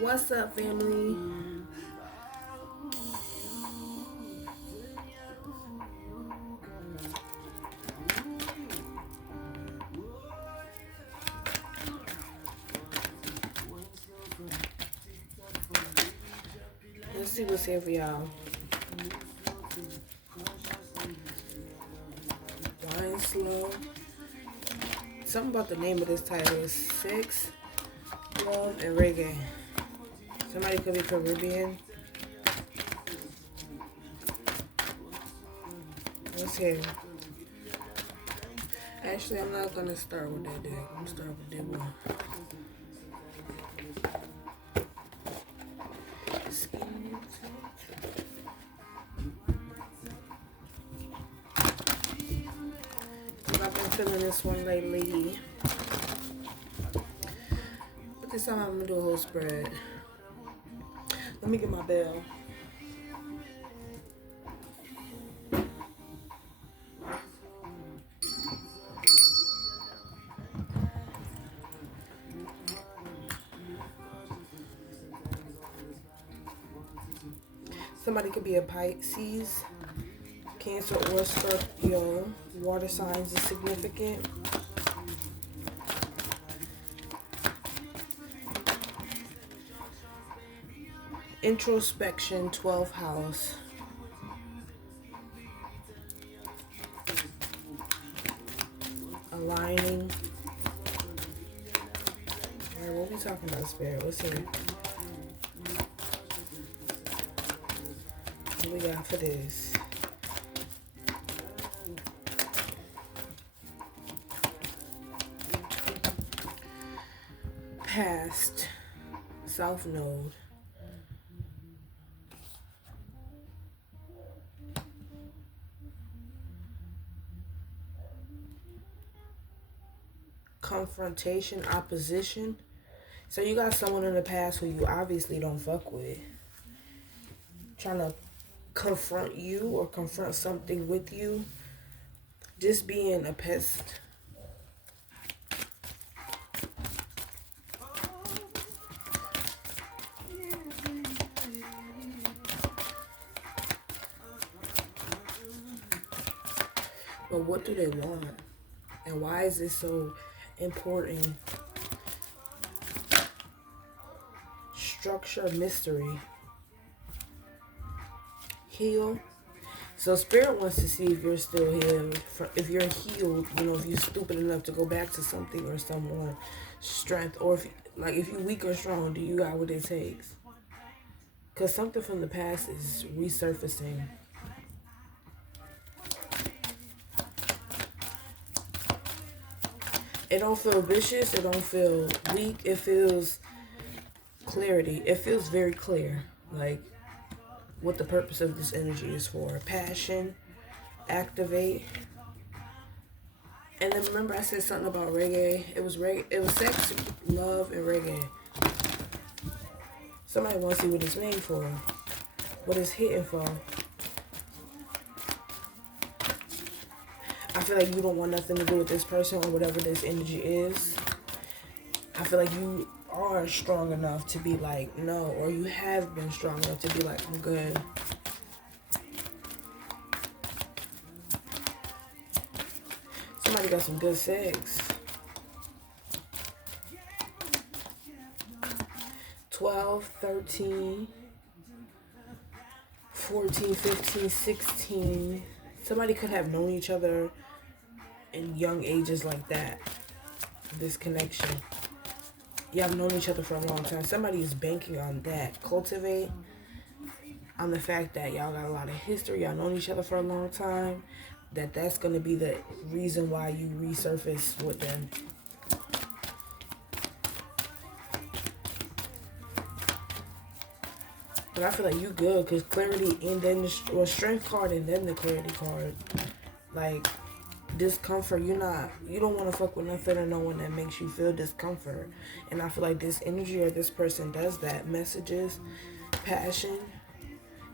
What's up, family? Let's see what's here for y'all. Wine slow. Something about the name of this title is Sex, Love, and Reggae. Somebody could be Caribbean. What's here? Actually, I'm not gonna start with that deck. I'm gonna start with that one. I've been feeling this one lately. But this time I'm gonna do a whole spread. Let me get my bell. Somebody could be a Pisces, Cancer, or Scorpio. Water signs is significant. Introspection, 12th house. Aligning. Alright, what are we talking about, Spirit? What's here? What we got for this? Past. South Node. Confrontation, opposition. So you got someone in the past who you obviously don't fuck with, trying to confront you or confront something with you. Just being a pest. But what do they want? And why is this so important? Structure, mystery. Heal. So Spirit wants to see if you're still healed. If you're healed, you know, if you're stupid enough to go back to something or someone, strength. Or if you're weak or strong, do you got what it takes? Because something from the past is resurfacing. It don't feel vicious. It don't feel weak. It feels clarity. It feels very clear. Like what the purpose of this energy is for. Passion. Activate. And then remember I said something about reggae. It was reggae. It was sex, love, and reggae. Somebody wants to see what it's made for. What it's hitting for. I feel like you don't want nothing to do with this person or whatever this energy is. I feel like you are strong enough to be like, no. Or you have been strong enough to be like, I'm good. Somebody got some good sex. 12, 13, 14, 15, 16. Somebody could have known each other in young ages like that. This connection. You have known each other for a long time. Somebody is banking on that. Cultivate on the fact that y'all got a lot of history. Y'all known each other for a long time. That's going to be the reason why you resurface with them. But I feel like you good because clarity and then the strength card and then the clarity card. Like discomfort, you don't want to fuck with nothing or no one that makes you feel discomfort. And I feel like this energy or this person does that. Messages, passion,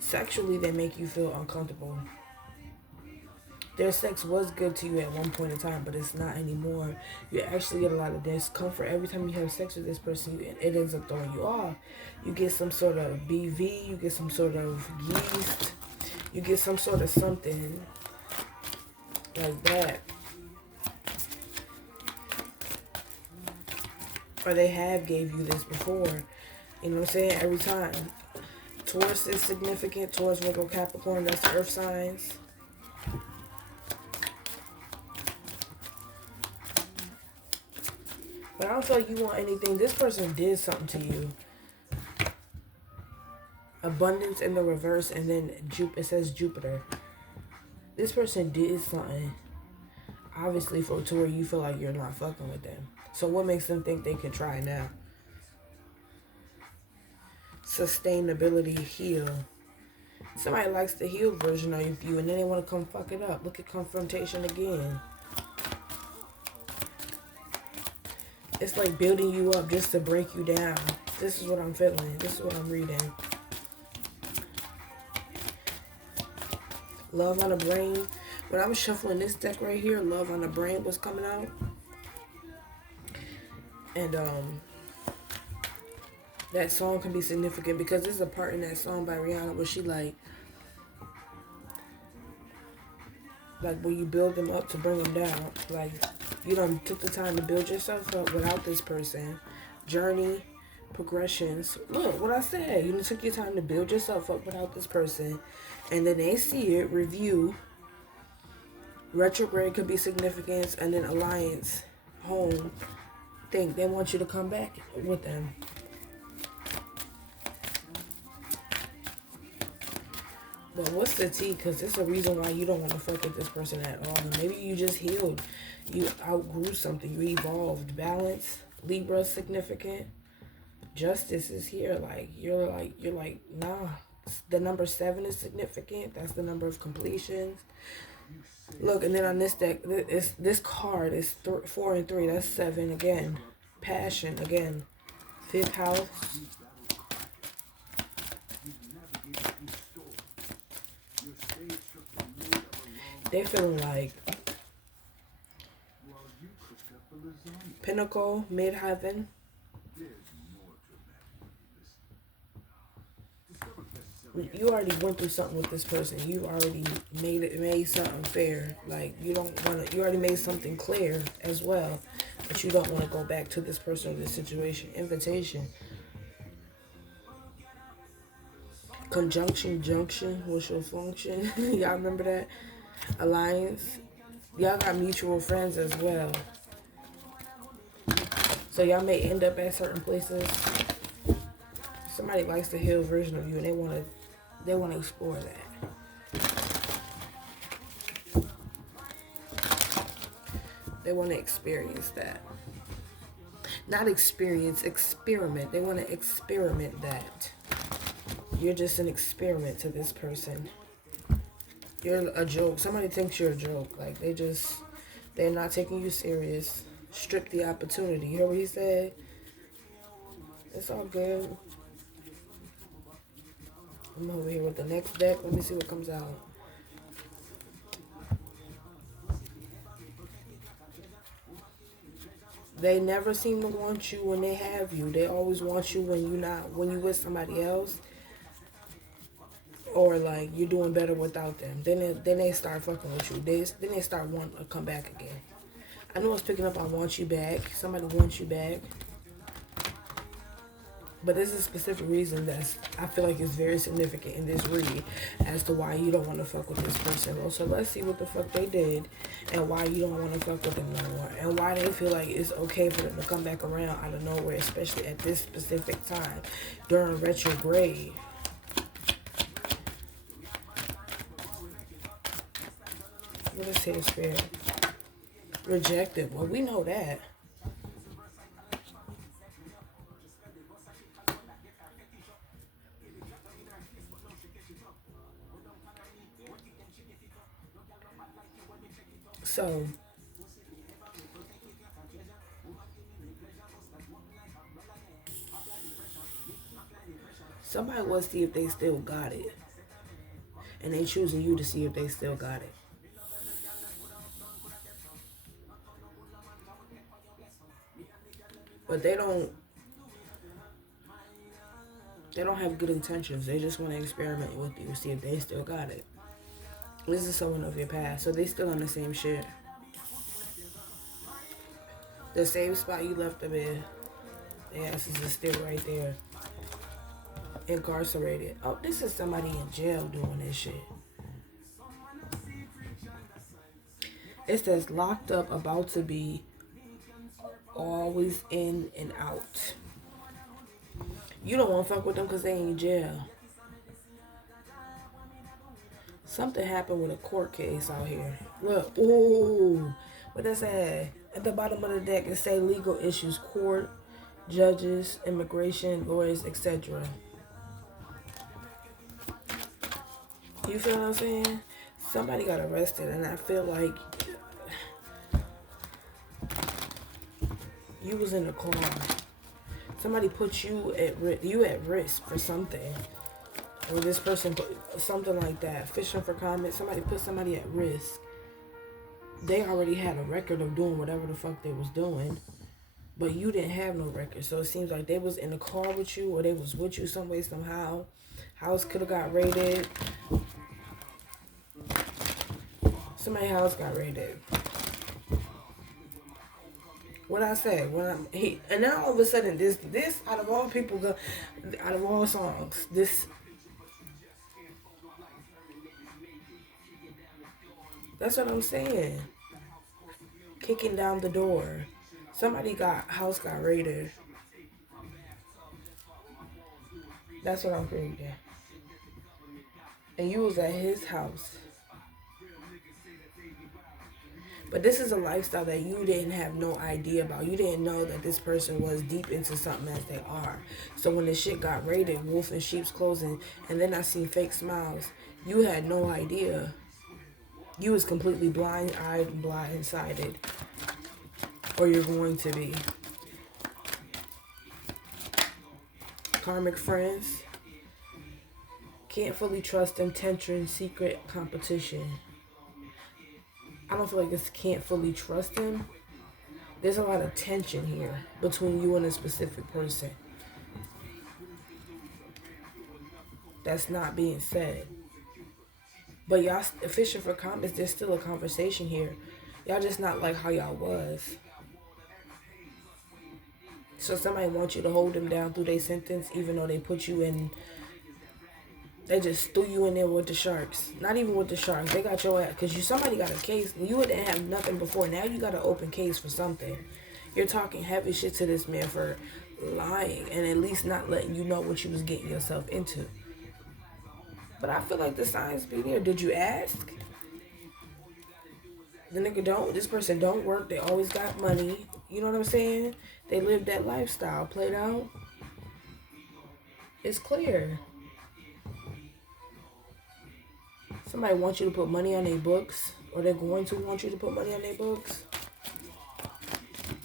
sexually they make you feel uncomfortable. Their sex was good to you at one point in time, but it's not anymore. You actually get a lot of discomfort every time you have sex with this person. It ends up throwing you off. You get some sort of BV. You get some sort of yeast. You get some sort of something like that. Or they have gave you this before. You know what I'm saying? Every time. Taurus is significant. Taurus, Virgo, Capricorn, that's the earth signs. But I don't feel like you want anything. This person did something to you. Abundance in the reverse, and then it says Jupiter. This person did something, obviously, to where you feel like you're not fucking with them. So what makes them think they can try now? Sustainability, heal. Somebody likes the healed version of you, and then they want to come fuck it up. Look at confrontation again. It's like building you up just to break you down. This is what I'm feeling. This is what I'm reading. Love on the Brain. When I was shuffling this deck right here, Love on the Brain was coming out. And that song can be significant because there's a part in that song by Rihanna where she like where you build them up to bring them down. Like, you done took the time to build yourself up without this person. Journey, progressions. Look, what I said. You took your time to build yourself up without this person. And then they see it, review. Retrograde could be significance. And then alliance, home. Think they want you to come back with them. But what's the tea? Because there's a reason why you don't want to fuck with this person at all. Maybe you just healed. You outgrew something. You evolved. Balance. Libra significant. Justice is here. Like, you're like, nah. The number 7 is significant. That's the number of completions. Look, and then on this deck, this card is 4 and 3. That's 7 again. Passion again. 5th house. They're feeling like Pinnacle, Midheaven. You already went through something with this person. You already made something fair. Like, you already made something clear as well. But you don't want to go back to this person or this situation. Invitation. Conjunction, junction, what's your function? Y'all remember that? Alliance. Y'all got mutual friends as well. So y'all may end up at certain places. Somebody likes the healed version of you, and they want to explore that. They want to experience that. Not experience, experiment. They want to experiment that. You're just an experiment to this person. You're a joke. Somebody thinks you're a joke. Like, they're not taking you serious. Strip the opportunity. You hear what he said? It's all good. I'm over here with the next deck. Let me see what comes out. They never seem to want you when they have you. They always want you when you with somebody else. Or like you're doing better without them. Then they start fucking with you. Then they start wanting to come back again. I know it's picking up on want you back. Somebody wants you back. But there's a specific reason that I feel like is very significant in this read as to why you don't want to fuck with this person. Well, so let's see what the fuck they did and why you don't want to fuck with them no more. And why they feel like it's okay for them to come back around out of nowhere, especially at this specific time during retrograde. What is his spirit? Rejected. Well, we know that. So, somebody will see if they still got it. And they choosing you to see if they still got it. But they don't have good intentions. They just want to experiment with you, see if they still got it. This is someone of your past, so they still on the same shit. The same spot you left them in. Their asses is still right there. Incarcerated. Oh, this is somebody in jail doing this shit. It says locked up, about to be, always in and out. You don't want to fuck with them because they ain't in jail. Something happened with a court case out here. Look, ooh, what that say? At the bottom of the deck, it say legal issues, court, judges, immigration, lawyers, etc. You feel what I'm saying? Somebody got arrested, and I feel like you was in the car. Somebody put you at risk for something. Or this person put something like that. Fishing for comments. Somebody put somebody at risk. They already had a record of doing whatever the fuck they was doing. But you didn't have no record. So it seems like they was in the car with you, or they was with you some way, somehow. House could have got raided. Somebody's house got raided. What I say? And then all of a sudden, this out of all people, out of all songs, this. That's what I'm saying. Kicking down the door. Somebody house got raided. That's what I'm reading. And you was at his house. But this is a lifestyle that you didn't have no idea about. You didn't know that this person was deep into something as they are. So when the shit got raided, wolf in sheep's clothing, and then I seen fake smiles, you had no idea. You was completely blind-eyed and blindsided. Or you're going to be. Karmic friends. Can't fully trust them. Tension, secret competition. I don't feel like this can't fully trust him. There's a lot of tension here between you and a specific person. That's not being said. But y'all fishing for comments, there's still a conversation here. Y'all just not like how y'all was. So somebody wants you to hold them down through their sentence, even though they put you in. They just threw you in there with the sharks. Not even with the sharks. They got your ass. Because somebody got a case. You didn't have nothing before. Now you got an open case for something. You're talking heavy shit to this man for lying. And at least not letting you know what you was getting yourself into. But I feel like the signs be there. Did you ask? The nigga this person don't work. They always got money. You know what I'm saying? They live that lifestyle. Played out. It's clear. Somebody wants you to put money on their books. Or they're going to want you to put money on their books.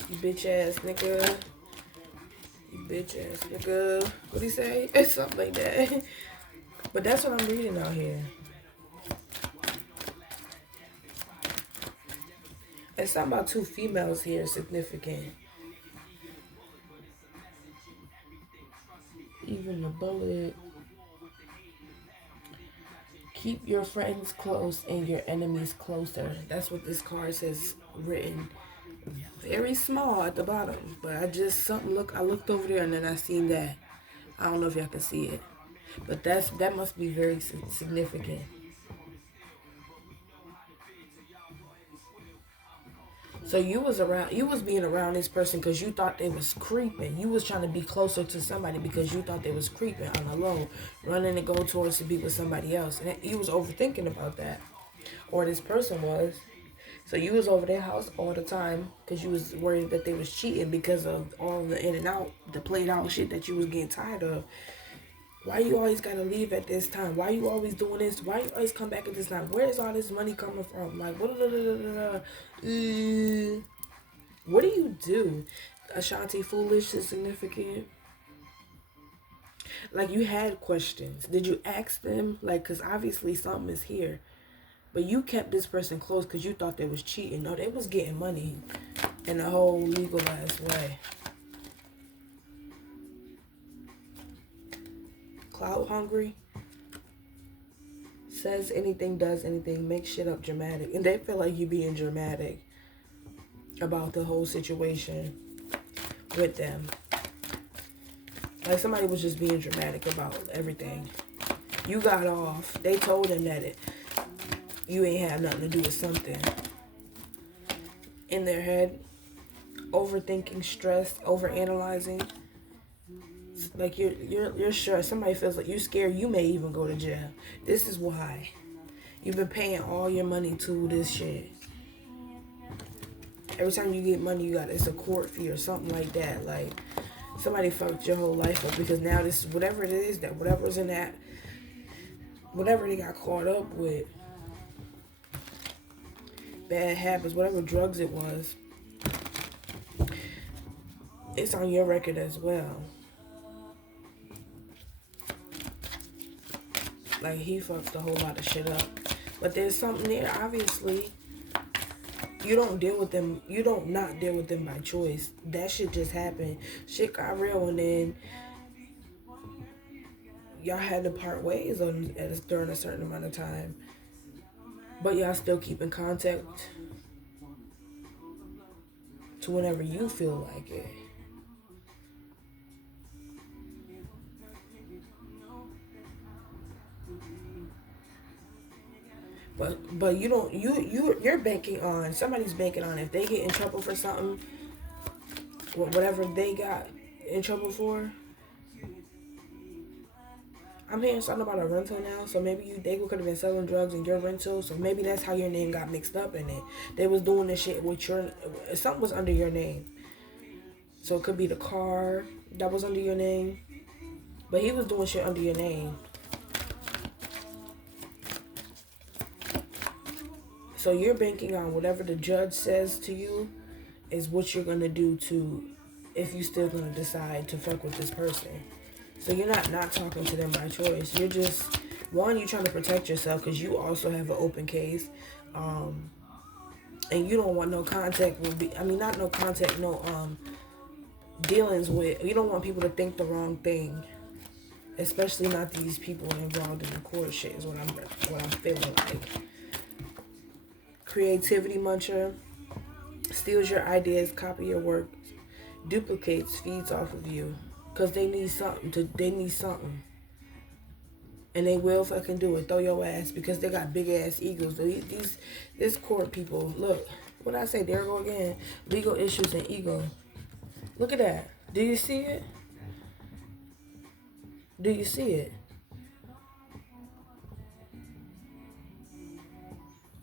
You bitch ass nigga. You bitch ass nigga. What'd he say? It's something like that. But that's what I'm reading out here. And something about two females here is significant. Even the bullet. Keep your friends close and your enemies closer. That's what this card says written. Very small at the bottom. But I looked over there and then I seen that. I don't know if y'all can see it. But that must be very significant. So you was being around this person because you thought they was creeping. You was trying to be closer to somebody because you thought they was creeping on the low, running to go towards to be with somebody else. And you was overthinking about that. Or this person was. So you was over their house all the time because you was worried that they was cheating because of all the in and out, the played out shit that you was getting tired of. Why you always gotta leave at this time? Why you always doing this? Why you always come back at this time? Where is all this money coming from? Like, what do you do? Ashanti, foolish is significant. Like, you had questions. Did you ask them? Like, because obviously something is here. But you kept this person close because you thought they was cheating. No, they was getting money in a whole legalized way. clout hungry, says anything, does anything, makes shit up dramatic. And they feel like you being dramatic about the whole situation with them. Like somebody was just being dramatic about everything. You got off. They told him that you ain't had nothing to do with something. In their head, overthinking, stressed, overanalyzing. Like you're sure somebody feels like you're scared you may even go to jail. This is why. You've been paying all your money to this shit. Every time you get money, it's a court fee or something like that. Like somebody fucked your whole life up because now this is whatever it is that whatever's in that, whatever they got caught up with, bad habits, whatever drugs it was, it's on your record as well. Like he fucked a whole lot of shit up. But there's something there, obviously. You don't deal with them. You don't not deal with them by choice. That shit just happened. Shit got real, and then y'all had to part ways during a certain amount of time. But y'all still keep in contact to whenever you feel like it. But you're banking on, somebody's banking on if they get in trouble for something, whatever they got in trouble for. I'm hearing something about a rental now, so maybe they could have been selling drugs in your rental, so maybe that's how your name got mixed up in it. They was doing this shit with something was under your name. So it could be the car that was under your name, but he was doing shit under your name. So you're banking on whatever the judge says to you is what you're going to do if you still going to decide to fuck with this person. So you're not talking to them by choice. You're just, one, you're trying to protect yourself because you also have an open case. And you don't want no contact not no contact, dealings with, you don't want people to think the wrong thing. Especially not these people involved in the court shit is what I'm feeling like. Creativity muncher, steals your ideas, copy your work, duplicates, feeds off of you, cause they need something, and they will fucking do it. Throw your ass because they got big ass egos. These court people, look, what I say? There I go again. Legal issues and ego. Look at that. Do you see it? Do you see it?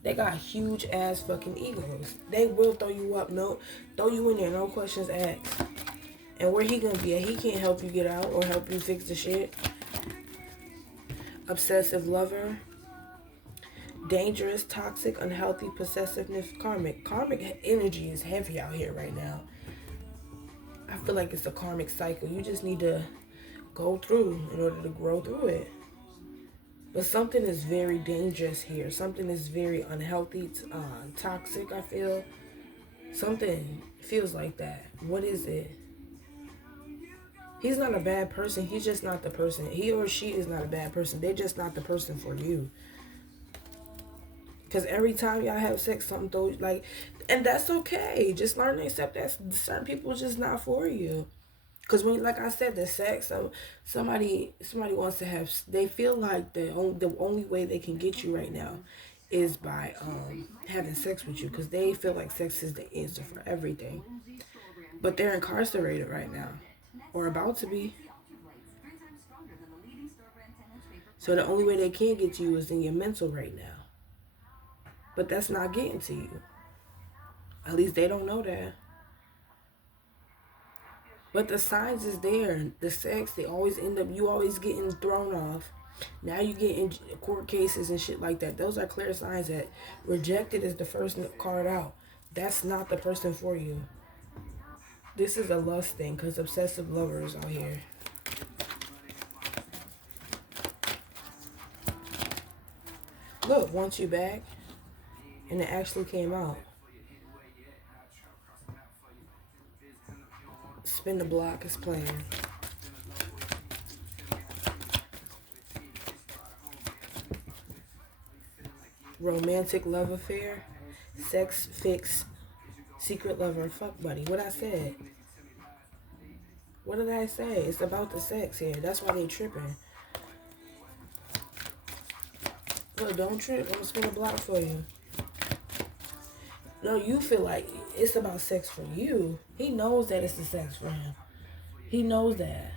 They got huge ass fucking egos. They will throw you up, throw you in there, no questions asked. And where he gonna be at? He can't help you get out or help you fix the shit. Obsessive lover. Dangerous, toxic, unhealthy, possessiveness, karmic. Karmic energy is heavy out here right now. I feel like it's a karmic cycle. You just need to go through in order to grow through it. But something is very dangerous here. Something is very unhealthy, toxic, I feel. Something feels like that. What is it? He's not a bad person. He's just not the person. He or she is not a bad person. They're just not the person for you. Because every time y'all have sex, something throws, like, and that's okay. Just learn to accept that certain people just not for you. Because when, like I said, the sex, somebody wants to have, they feel like the only way they can get you right now is by having sex with you. Because they feel like sex is the answer for everything. But they're incarcerated right now. Or about to be. So the only way they can get to you is in your mental right now. But that's not getting to you. At least they don't know that. But the signs is there. The sex, you always getting thrown off. Now you get in court cases and shit like that. Those are clear signs that rejected is the first card out. That's not the person for you. This is a lust thing because obsessive lovers out here. Look, want you back. And it actually came out. Spin the block is playing. romantic love affair, sex fix, secret lover, fuck buddy. What I said? What did I say? It's about the sex here. That's why they tripping. Look, don't trip. I'm gonna spin a block for you. No, you feel like it's about sex for you. He knows that it's the sex for him. He knows that.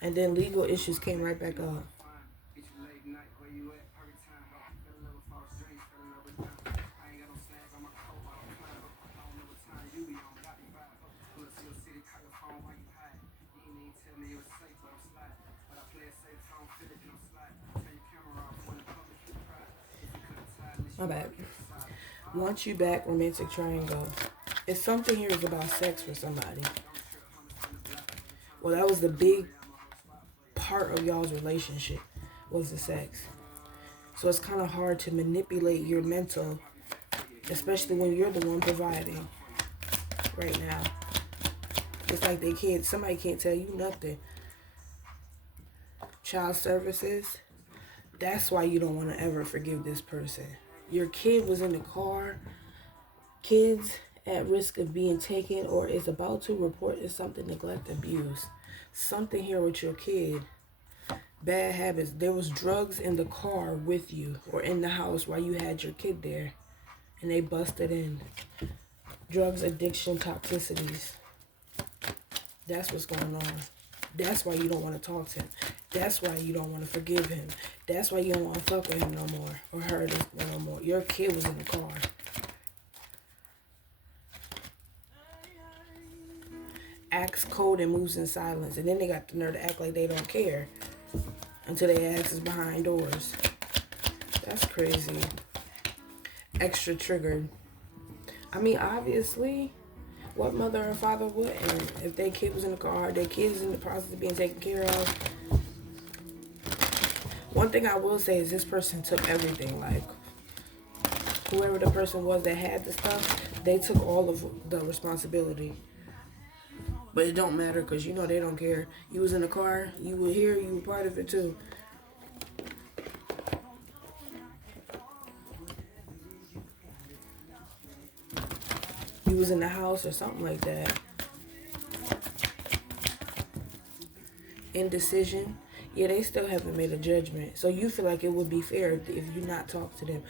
And then legal issues came right back up. My bad. Want you back, romantic triangle. If something here is about sex for somebody, well, that was the big part of y'all's relationship, was the sex. So it's kind of hard to manipulate your mental, especially when you're the one providing right now. It's like somebody can't tell you nothing. Child services, that's why you don't want to ever forgive this person. Your kid was in the car. Kids at risk of being taken or is about to report something, neglect, abuse. Something here with your kid. Bad habits. There was drugs in the car with you or in the house while you had your kid there. And they busted in. Drugs, addiction, toxicities. That's what's going on. That's why you don't want to talk to him. That's why you don't want to forgive him. That's why you don't want to fuck with him no more. Or her no more. Your kid was in the car. Acts cold and moves in silence. And then they got the nerve to act like they don't care. Until they ass is behind doors. That's crazy. Extra triggered. I mean, obviously, what mother or father wouldn't? If their kid was in the car, their kid is in the process of being taken care of. One thing I will say is this person took everything. Like, whoever the person was that had the stuff, they took all of the responsibility. But it don't matter because you know they don't care. You was in the car, you were here, you were part of it too. You was in the house or something like that. Indecision. Yeah, they still haven't made a judgment. So you feel like it would be fair if you not talk to them.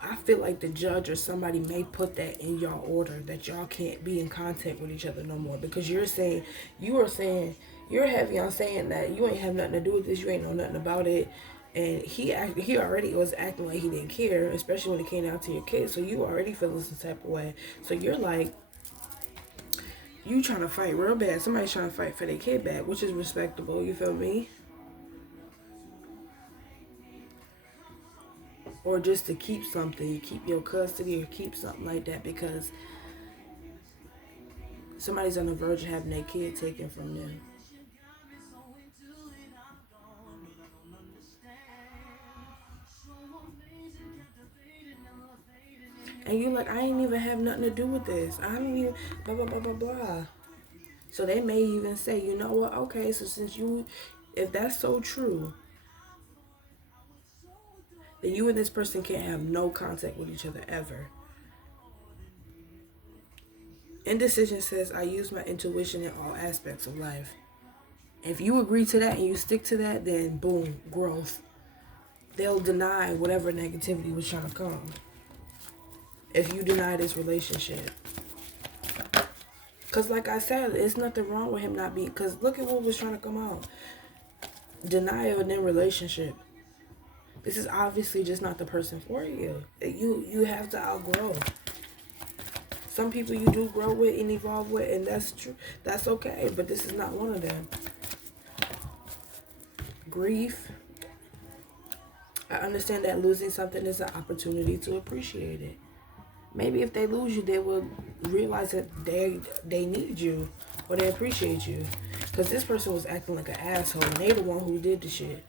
I feel like the judge or somebody may put that in y'all order that y'all can't be in contact with each other no more because you're heavy on saying that you ain't have nothing to do with this, you ain't know nothing about it, and he already was acting like he didn't care, especially when it came down to your kids. So you already feeling some type of way. So you're like, you trying to fight real bad. Somebody's trying to fight for their kid back, which is respectable. You feel me? Or just to keep something, keep your custody or keep something like that because somebody's on the verge of having their kid taken from them. And you're like, I ain't even have nothing to do with this. I don't even, blah, blah, blah, blah, blah. So they may even say, you know what, okay, so if that's so true, then you and this person can't have no contact with each other ever. Indecision says, I use my intuition in all aspects of life. If you agree to that and you stick to that, then boom, growth. They'll deny whatever negativity was trying to come. If you deny this relationship. Because like I said, it's nothing wrong with him not being, because look at what was trying to come out. Denial and then relationship. This is obviously just not the person for you. You have to outgrow. Some people you do grow with and evolve with, and that's true. That's okay, but this is not one of them. Grief. I understand that losing something is an opportunity to appreciate it. Maybe if they lose you, they will realize that they need you or they appreciate you. Because this person was acting like an asshole and they the one who did the shit.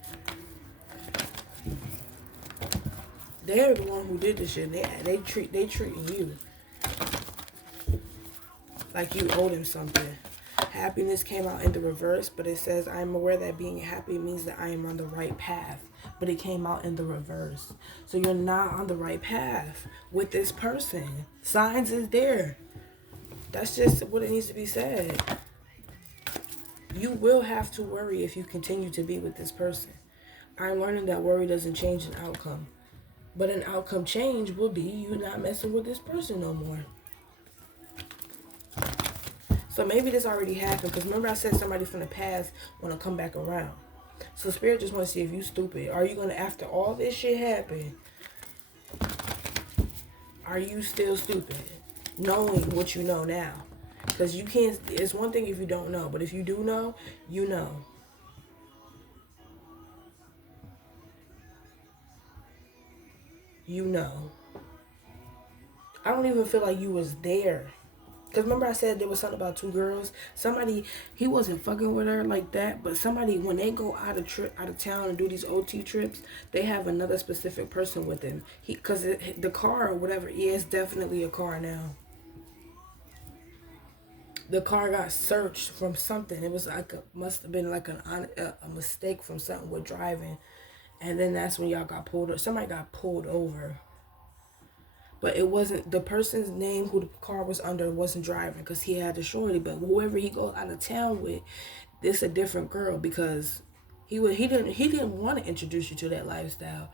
They're the one who did the shit. They treating you like you owe them something. Happiness came out in the reverse, but it says, I am aware that being happy means that I am on the right path. But it came out in the reverse. So you're not on the right path with this person. Signs is there. That's just what it needs to be said. You will have to worry if you continue to be with this person. I'm learning that worry doesn't change an outcome. But an outcome change will be you not messing with this person no more. So maybe this already happened. Because remember I said somebody from the past want to come back around. So Spirit just want to see if you stupid. Are you going to, after all this shit happened, are you still stupid? Knowing what you know now. Because you can't, it's one thing if you don't know. But if you do know, you know. You know. I don't even feel like you was there. Because remember I said there was something about two girls. Somebody, he wasn't fucking with her like that. But somebody, when they go out of town and do these OT trips, they have another specific person with them. Because the car or whatever, yeah, it's definitely a car now. The car got searched from something. It was like must have been like a mistake from something with driving. And then that's when y'all got pulled over. Somebody got pulled over. But it wasn't, the person's name who the car was under wasn't driving because he had the shorty. But whoever he goes out of town with, this a different girl because he didn't want to introduce you to that lifestyle.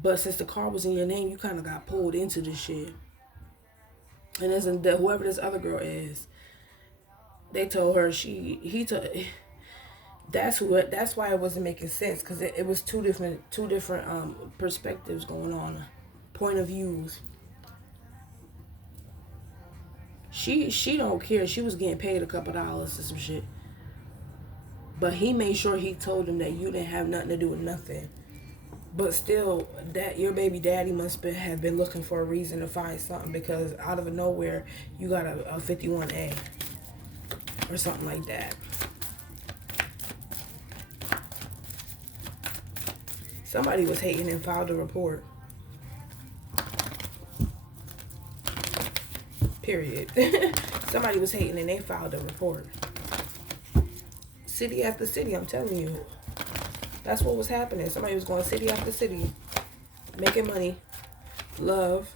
But since the car was in your name, you kind of got pulled into this shit. And whoever this other girl is, they told her that's why it wasn't making sense because it was two different perspectives going on, point of views. She don't care. She was getting paid a couple dollars or some shit. But he made sure he told him that you didn't have nothing to do with nothing. But still, that your baby daddy must have been looking for a reason to find something because out of nowhere you got a 51A or something like that. Somebody was hating and filed a report. Period. Somebody was hating and they filed a report. City after city, I'm telling you. That's what was happening. Somebody was going city after city. Making money. Love.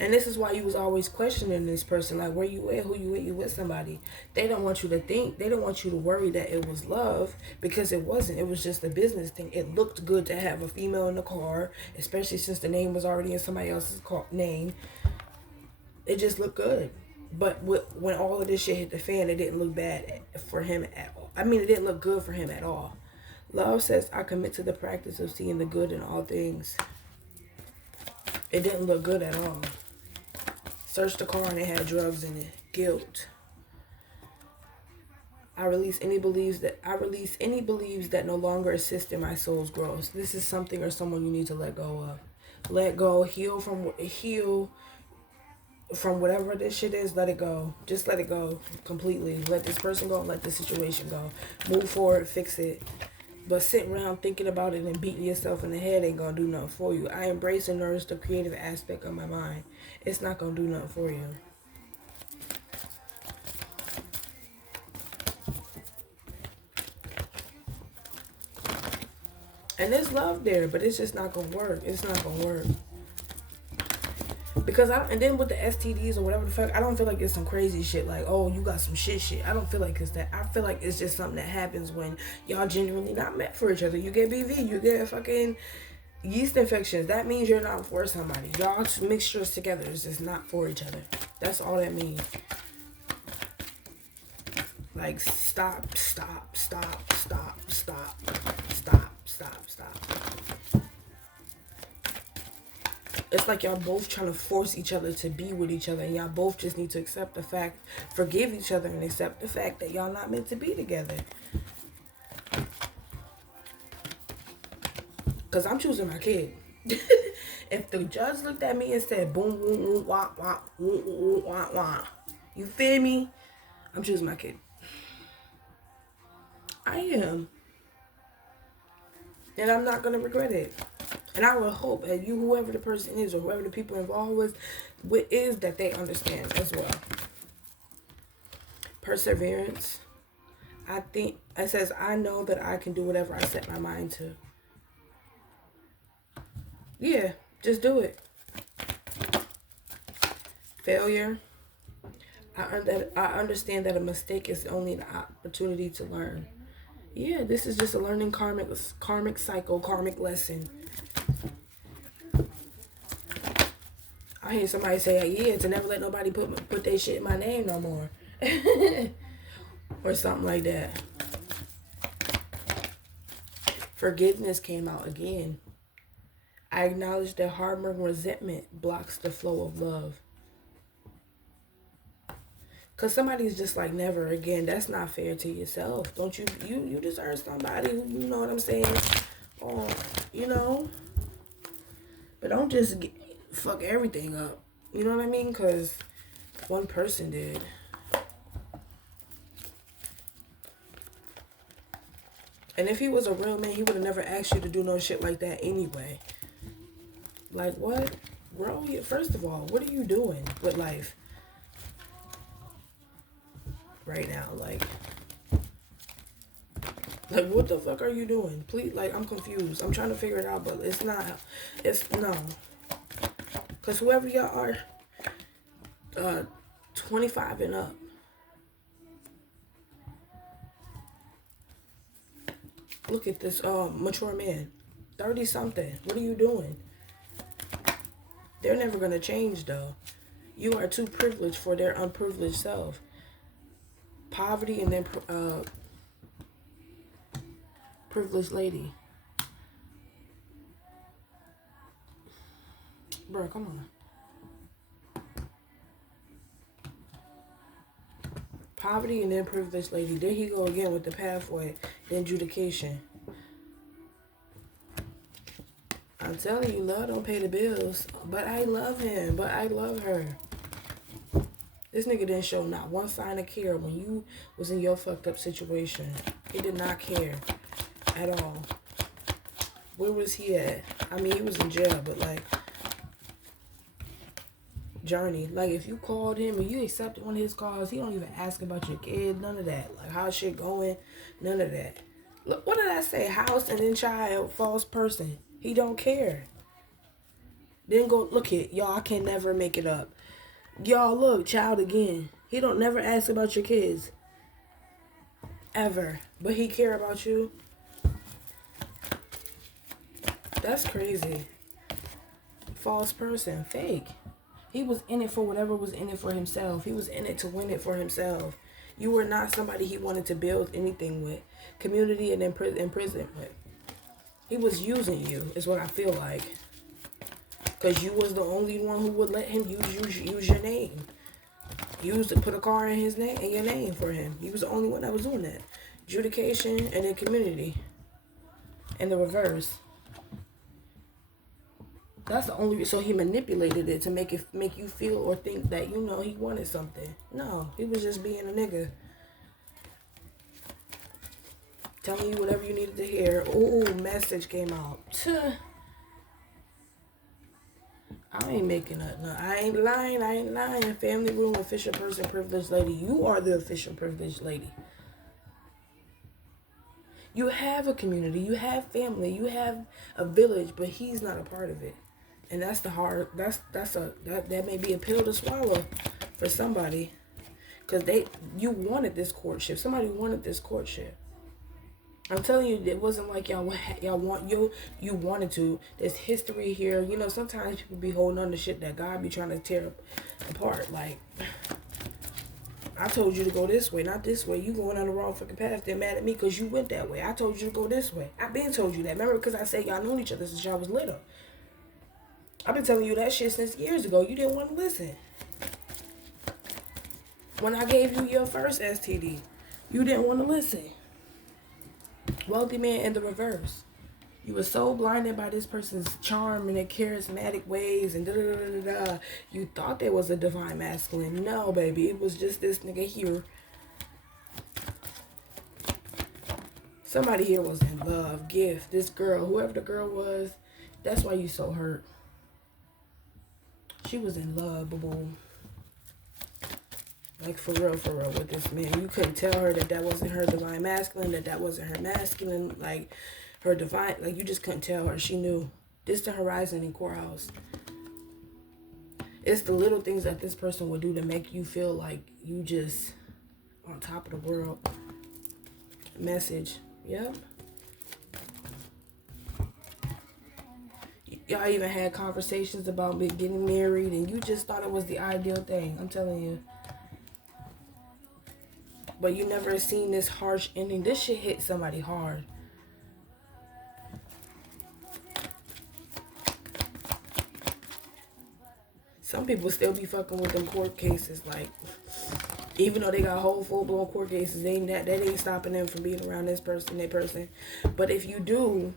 And this is why you was always questioning this person. Like, where you at? Who you with? You with somebody. They don't want you to think. They don't want you to worry that it was love. Because it wasn't. It was just a business thing. It looked good to have a female in the car. Especially since the name was already in somebody else's name. It just looked good. But when all of this shit hit the fan, it didn't look bad for him at all. I mean, it didn't look good for him at all. Love says, I commit to the practice of seeing the good in all things. It didn't look good at all. Searched the car and it had drugs in it. Guilt. I release any beliefs that no longer assist in my soul's growth. This is something or someone you need to let go of. Let go. Heal from whatever this shit is. Let it go. Just let it go completely. Let this person go. Let the situation go. Move forward. Fix it. But sitting around thinking about it and beating yourself in the head ain't gonna do nothing for you. I embrace and nourish the creative aspect of my mind. It's not gonna do nothing for you. And there's love there, but it's just not gonna work. It's not gonna work. Because and then with the STDs or whatever the fuck, I don't feel like it's some crazy shit like, oh, you got some shit. I don't feel like it's that. I feel like it's just something that happens when y'all genuinely not meant for each other. You get BV, you get fucking yeast infections. That means you're not for somebody. Y'all's mixtures together is just not for each other. That's all that means. Like, stop. It's like y'all both trying to force each other to be with each other. And y'all both just need to accept the fact, forgive each other and accept the fact that y'all not meant to be together. Because I'm choosing my kid. If the judge looked at me and said, boom, boom, boom, wah, wah, woo, woo, wah, wah. You feel me? I'm choosing my kid. I am. And I'm not going to regret it. And I would hope that you, whoever the person is or whoever the people involved with is that they understand as well. Perseverance. I think it says, I know that I can do whatever I set my mind to. Yeah, just do it. Failure. I understand that a mistake is only an opportunity to learn. Yeah, this is just a learning karmic cycle, karmic lesson. I hear somebody say, yeah, to never let nobody put their shit in my name no more. Or something like that. Forgiveness came out again. I acknowledge that harboring resentment blocks the flow of love. Because somebody's just like, never again. That's not fair to yourself. Don't you deserve somebody who, you know what I'm saying? Or, you know. But don't just fuck everything up. You know what I mean? Because one person did. And if he was a real man, he would have never asked you to do no shit like that anyway. Like, what? Bro, first of all, what are you doing with life? Right now, like what the fuck are you doing? Please, like, I'm confused. I'm trying to figure it out, but it's no. Because whoever y'all are, 25 and up, look at this mature man, 30 something. What are you doing? They're never gonna change though. You are too privileged for their unprivileged self. Poverty and then privileged lady. Bro, come on. Poverty and then privileged lady. There he go again with the pathway, the adjudication. I'm telling you, love don't pay the bills. But I love him. But I love her. This nigga didn't show not one sign of care when you was in your fucked up situation. He did not care at all. Where was he at? I mean, he was in jail, but like, Journey, like, if you called him and you accepted one of his calls, he don't even ask about your kid, none of that. Like, how's shit going? None of that. Look, what did I say? House and then child, false person. He don't care. Then go, look it, y'all, I can never make it up. Y'all, look, child again. He don't never ask about your kids. Ever. But he care about you. That's crazy. False person. Fake. He was in it for whatever was in it for himself. He was in it to win it for himself. You were not somebody he wanted to build anything with. Community and imprisonment with. He was using you, is what I feel like. Because you was the only one who would let him use your name. Put a car in his name, in your name for him. He was the only one that was doing that. Adjudication and then community. And the reverse. That's the only, so he manipulated it to make you feel or think that, you know, he wanted something. No, he was just being a nigga. Telling you whatever you needed to hear. Ooh, message came out. I ain't making up. No, I ain't lying. Family room, official person, privileged lady. You are the official privileged lady. You have a community, you have family, you have a village, but he's not a part of it. And that's the hard, that may be a pill to swallow for somebody. Because you wanted this courtship. Somebody wanted this courtship. I'm telling you, it wasn't like you wanted to. There's history here. You know, sometimes people be holding on to shit that God be trying to tear apart. Like, I told you to go this way, not this way. You going on the wrong fucking path. They're mad at me because you went that way. I told you to go this way. I've been told you that. Remember, because I said y'all known each other since y'all was little. I've been telling you that shit since years ago. You didn't want to listen. When I gave you your first STD, you didn't want to listen. Wealthy man in the reverse. You were so blinded by this person's charm and their charismatic ways and da-da-da-da-da. You thought there was a divine masculine. No, baby. It was just this nigga here. Somebody here was in love. Gift. This girl, whoever the girl was, that's why you so hurt. She was in love, boo-boo. Like, for real, with this man. You couldn't tell her that that wasn't her divine masculine, that that wasn't her masculine, like, her divine, like, you just couldn't tell her. She knew. Distant horizon in courthouse. It's the little things that this person would do to make you feel like you just on top of the world. Message. Yep. Y'all even had conversations about getting married, and you just thought it was the ideal thing. I'm telling you. But you never seen this harsh ending. This shit hit somebody hard. Some people still be fucking with them court cases. Like, even though they got whole full-blown court cases, that ain't stopping them from being around this person, that person. But if you do,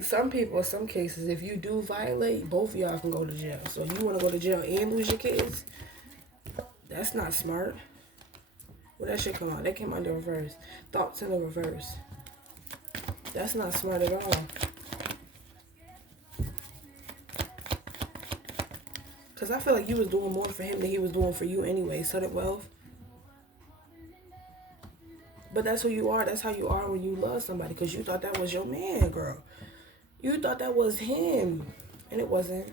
some people, some cases, if you do violate, both of y'all can go to jail. So you want to go to jail and lose your kids? That's not smart. Well, that shit come out. That came out in the reverse. Thoughts in the reverse. That's not smart at all. Because I feel like you was doing more for him than he was doing for you anyway. Sudden wealth. But that's who you are. That's how you are when you love somebody. Because you thought that was your man, girl. You thought that was him. And it wasn't.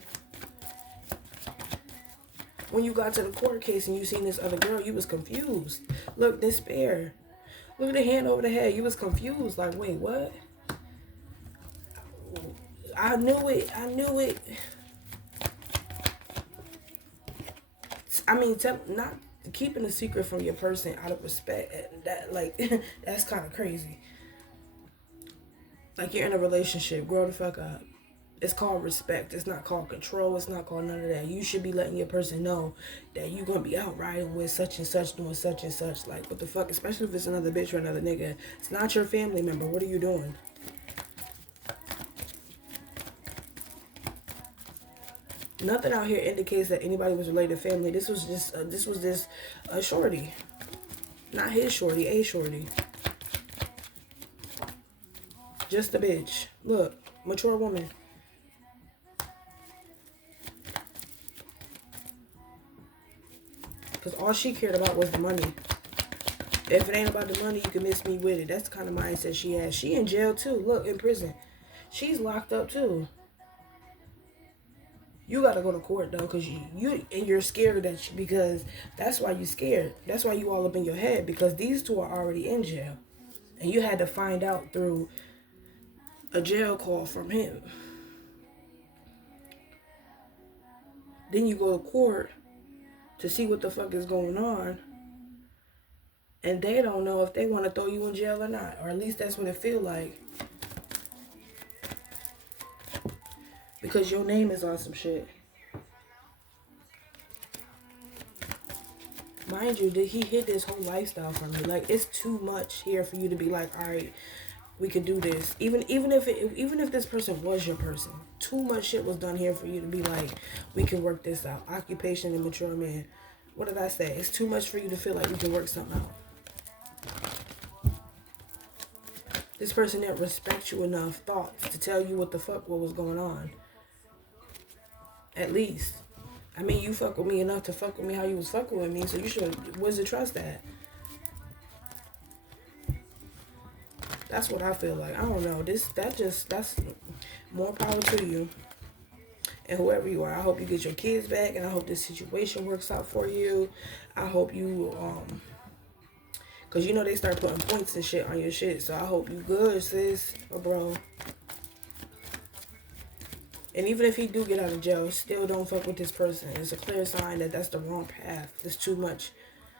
When you got to the court case and you seen this other girl, you was confused. Look, despair. Look at the hand over the head. You was confused. Like, wait, what? I knew it. I knew it. I mean, not keeping a secret from your person out of respect. That, like, that's kind of crazy. Like, you're in a relationship. Grow the fuck up. It's called respect. It's not called control. It's not called none of that. You should be letting your person know that you're going to be out riding with such and such, doing such and such. Like, what the fuck? Especially if it's another bitch or another nigga. It's not your family member. What are you doing? Nothing out here indicates that anybody was related to family. This was just a shorty. Not his shorty, a shorty. Just a bitch. Look, mature woman. Because all she cared about was the money. If it ain't about the money, you can miss me with it. That's the kind of mindset she has. She in jail too. Look, in prison. She's locked up too. You gotta go to court though, because you're scared because that's why you scared. That's why you all up in your head, because these two are already in jail. And you had to find out through a jail call from him. Then you go to court to see what the fuck is going on. And they don't know if they want to throw you in jail or not. Or at least that's what it feel like. Because your name is on some shit. Mind you, he hid this whole lifestyle from you. Like, it's too much here for you to be like, all right, we could do this. Even if this person was your person, too much shit was done here for you to be like, we can work this out. Occupation and mature man. What did I say? It's too much for you to feel like we can work something out. This person didn't respect you enough thoughts to tell you what was going on. At least. I mean, you fuck with me enough to fuck with me how you was fucking with me, so you should, where's the trust at? That's what I feel like. I don't know. That's more power to you. And whoever you are, I hope you get your kids back, and I hope this situation works out for you. I hope you, because you know they start putting points and shit on your shit, so I hope you good, sis or bro. And even if he do get out of jail, still don't fuck with this person. It's a clear sign that that's the wrong path. It's too much.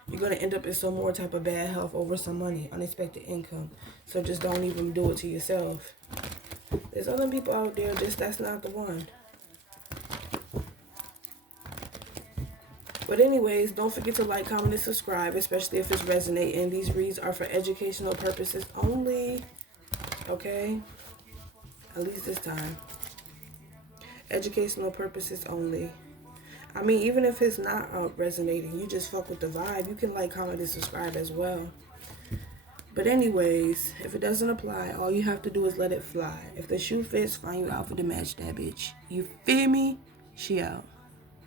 You're going to end up in some more type of bad health over some money, unexpected income. So just don't even do it to yourself. There's other people out there, that's not the one. But anyways, don't forget to like, comment, and subscribe, especially if it's resonating. These reads are for educational purposes only. Okay? At least this time. Educational purposes only. I mean, even if it's not resonating, you just fuck with the vibe, you can like, comment, and subscribe as well. But anyways, if it doesn't apply, all you have to do is let it fly. If the shoe fits, find you outfit to match that bitch. You feel me? She out.